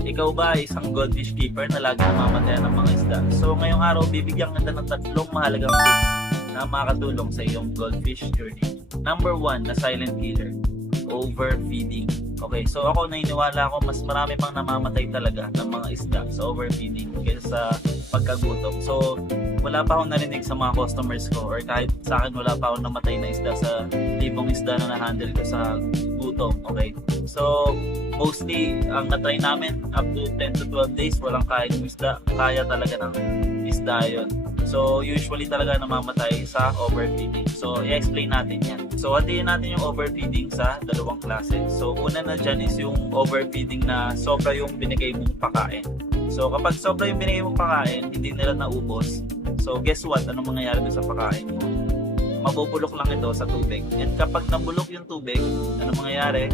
Ikaw ba ay isang goldfish keeper na lagi namamatayan ng mga isda? So ngayong araw, bibigyan kita ng tatlong mahalagang tips na makakatulong sa iyong goldfish journey. Number 1 na silent killer, overfeeding. Okay, so ako naniniwala ako mas marami pang namamatay talaga ng mga isda sa overfeeding kaysa sa pagkagutom. So wala pa akong narinig sa mga customers ko or kahit sa akin wala pa akong namatay na isda sa libong isda na na-handle ko sa gutom. Okay, so mostly ang na-try namin up to 10 to 12 days walang kain ng isda, kaya talaga ng isda yon. So usually talaga namamatay sa overfeeding. So i-explain natin yan. So hatiin natin yung overfeeding sa dalawang klase. So una na dyan is yung overfeeding na sobra yung binigay mong pakain. So kapag sobra yung binigay mong pakain, hindi nila naubos. So guess what? Anong mangyayari dun sa pakain mo? Mabubulok lang ito sa tubig. And kapag nabulok yung tubig, anong mangyayari?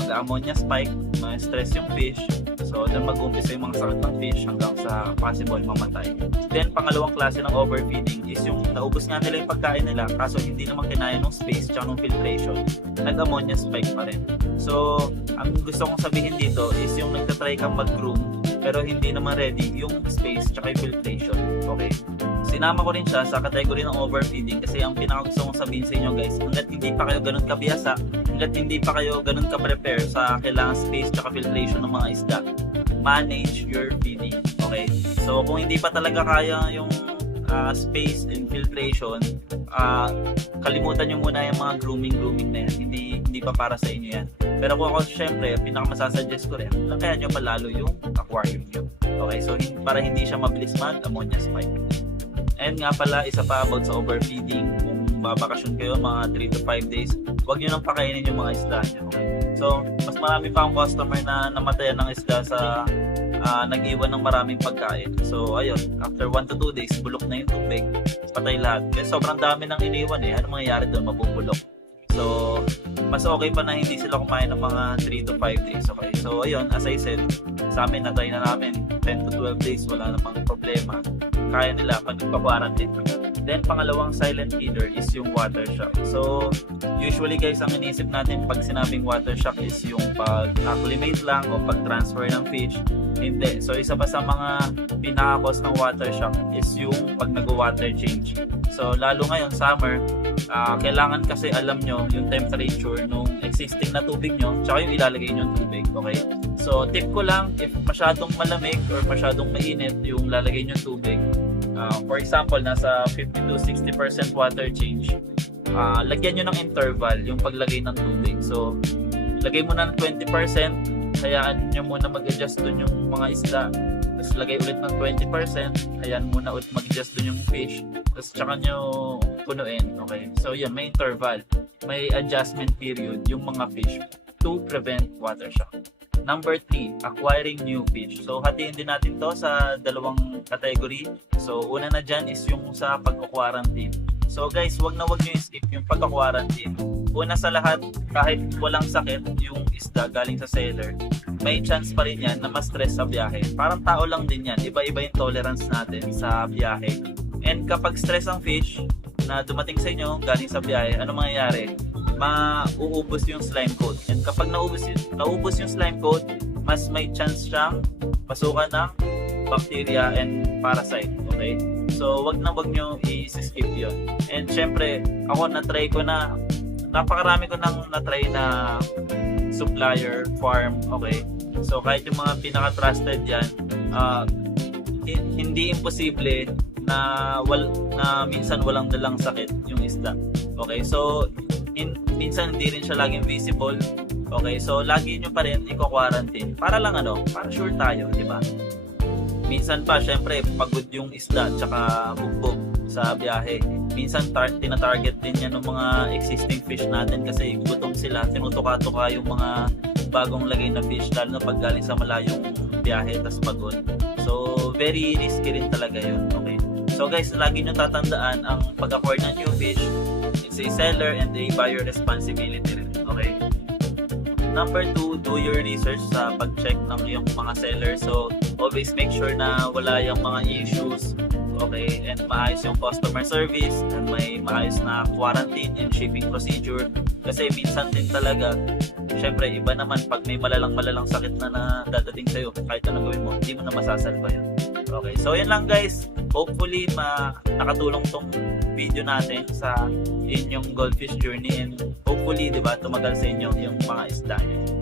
Mag-ammonia spike, ma-stress yung fish. So doon mag-umpisa yung mga sakit ng fish hanggang sa possible mamatay. Then pangalawang klase ng overfeeding is yung naubos nga nila yung pagkain nila kaso hindi naman kinaya ng space tsaka ng filtration. Nag-ammonia spike pa rin. So ang gusto kong sabihin dito is yung nagtatry kang mag-groom pero hindi naman ready yung space tsaka yung filtration. Okay? Sinama ko rin siya sa category ng overfeeding kasi ang pinakagusto kong sabihin sa inyo guys, hanggat hindi pa kayo ganun kabihasa, hanggat hindi pa kayo ganun ka-prepare sa kailangan space tsaka filtration ng mga isda, manage your feeding. Okay? So kung hindi pa talaga kaya yung space and filtration, kalimutan nyo muna yung mga grooming na yan. Hindi pa para sa inyo yan. Pero kung ako syempre, pinakamasasuggest ko rin, lakayan nyo palalo yung aquarium nyo. Okay, so para hindi siya mabilis mag-ammonia spike. And nga pala, isa pa about sa overfeeding, kung babakasyon kayo mga 3 to 5 days, huwag nyo nang pakainin yung mga isda nyo. Okay? So, mas marami pa akong customer na namatayan ng isda sa nag-iwan ng maraming pagkain. So, ayun, after 1 to 2 days, bulok na yung tubig, patay lahat. Kasi sobrang dami nang iniwan eh. Ano mangyayari doon? Mabubulok. So, mas okay pa na hindi sila kumain ng mga 3 to 5 days. Okay? So, ayun, as I said, sa amin, natry na namin 10 to 12 days, wala namang problema. Kaya nila pag nagpa-quarantine. Then, pangalawang silent killer is yung water shock. So, usually guys, ang inisip natin pag sinabing water shock is yung pag-acclimate lang o pag-transfer ng fish. Hindi. So, isa pa sa mga pinaka-cause ng water shock is yung pag nag-water change. So, lalo ngayon, summer, kailangan kasi alam nyo yung temperature nung existing na tubig nyo tsaka yung ilalagay nyo tubig. Okay? So, tip ko lang, if masyadong malamig or masyadong mainit yung lalagay nyo tubig, for example, nasa 50 to 60% water change, lagyan nyo ng interval yung paglagay ng tubig. So, lagay mo na ng 20%, hayaan nyo muna mag-adjust dun yung mga isda. Tapos lagay ulit ng 20%, hayaan muna ulit mag-adjust dun yung fish. Tapos tsaka nyo punuin. Okay? So, yan, may interval. May adjustment period yung mga fish to prevent water shock. Number 3, acquiring new fish. So, hatiin din natin to sa dalawang category. So, una na dyan is yung sa pag-quarantine. So, guys, wag nyo i-skip yung pag-quarantine. Una sa lahat, kahit walang sakit yung isda galing sa seller, may chance pa rin yan na ma-stress sa biyahe. Parang tao lang din yan. Iba-iba yung tolerance natin sa biyahe. And kapag stress ang fish na dumating sa inyo galing sa biyahe, ano mangyayari? Mauubos yung slime coat. And kapag naubos yung slime coat, mas may chance siyang pasukan ng bacteria and parasite. Okay? So, wag nyo i-skip yun. And syempre, ako na-try ko na, napakarami ko nang na-try na supplier, farm. Okay? So, kahit yung mga pinaka-trusted yan, hindi imposible na minsan walang dalang sakit yung isda. Okay? So, minsan hindi rin siya laging visible. Okay, so lagi nyo pa rin i-quarantine para lang para sure tayo, di ba? Minsan pa, syempre, pagod yung isda tsaka bugbog sa biyahe. Minsan tina-target din yan ng mga existing fish natin kasi gutom sila, tinutuka-tuka yung mga bagong lagay na fish lalo na pag galing sa malayong biyahe tas pagod. So, very risky rin talaga yun. Okay. So guys, lagi nyo tatandaan ang pag-acquire ng new fish, it's a seller and a buyer responsibility rin. Okay? Number 2, do your research sa pag-check ng yung mga seller. So, always make sure na wala yung mga issues. Okay? And maayos yung customer service and may maayos na quarantine and shipping procedure. Kasi minsan din talaga Syempre, iba naman pag may malalang sakit na dadating sa'yo, kahit anong gawin mo, hindi mo na masasalba yun. Okay, so yan lang guys. Hopefully, nakatulong tong video natin sa inyong goldfish journey and hopefully, di ba, tumagal sa inyo yung mga isda nyo.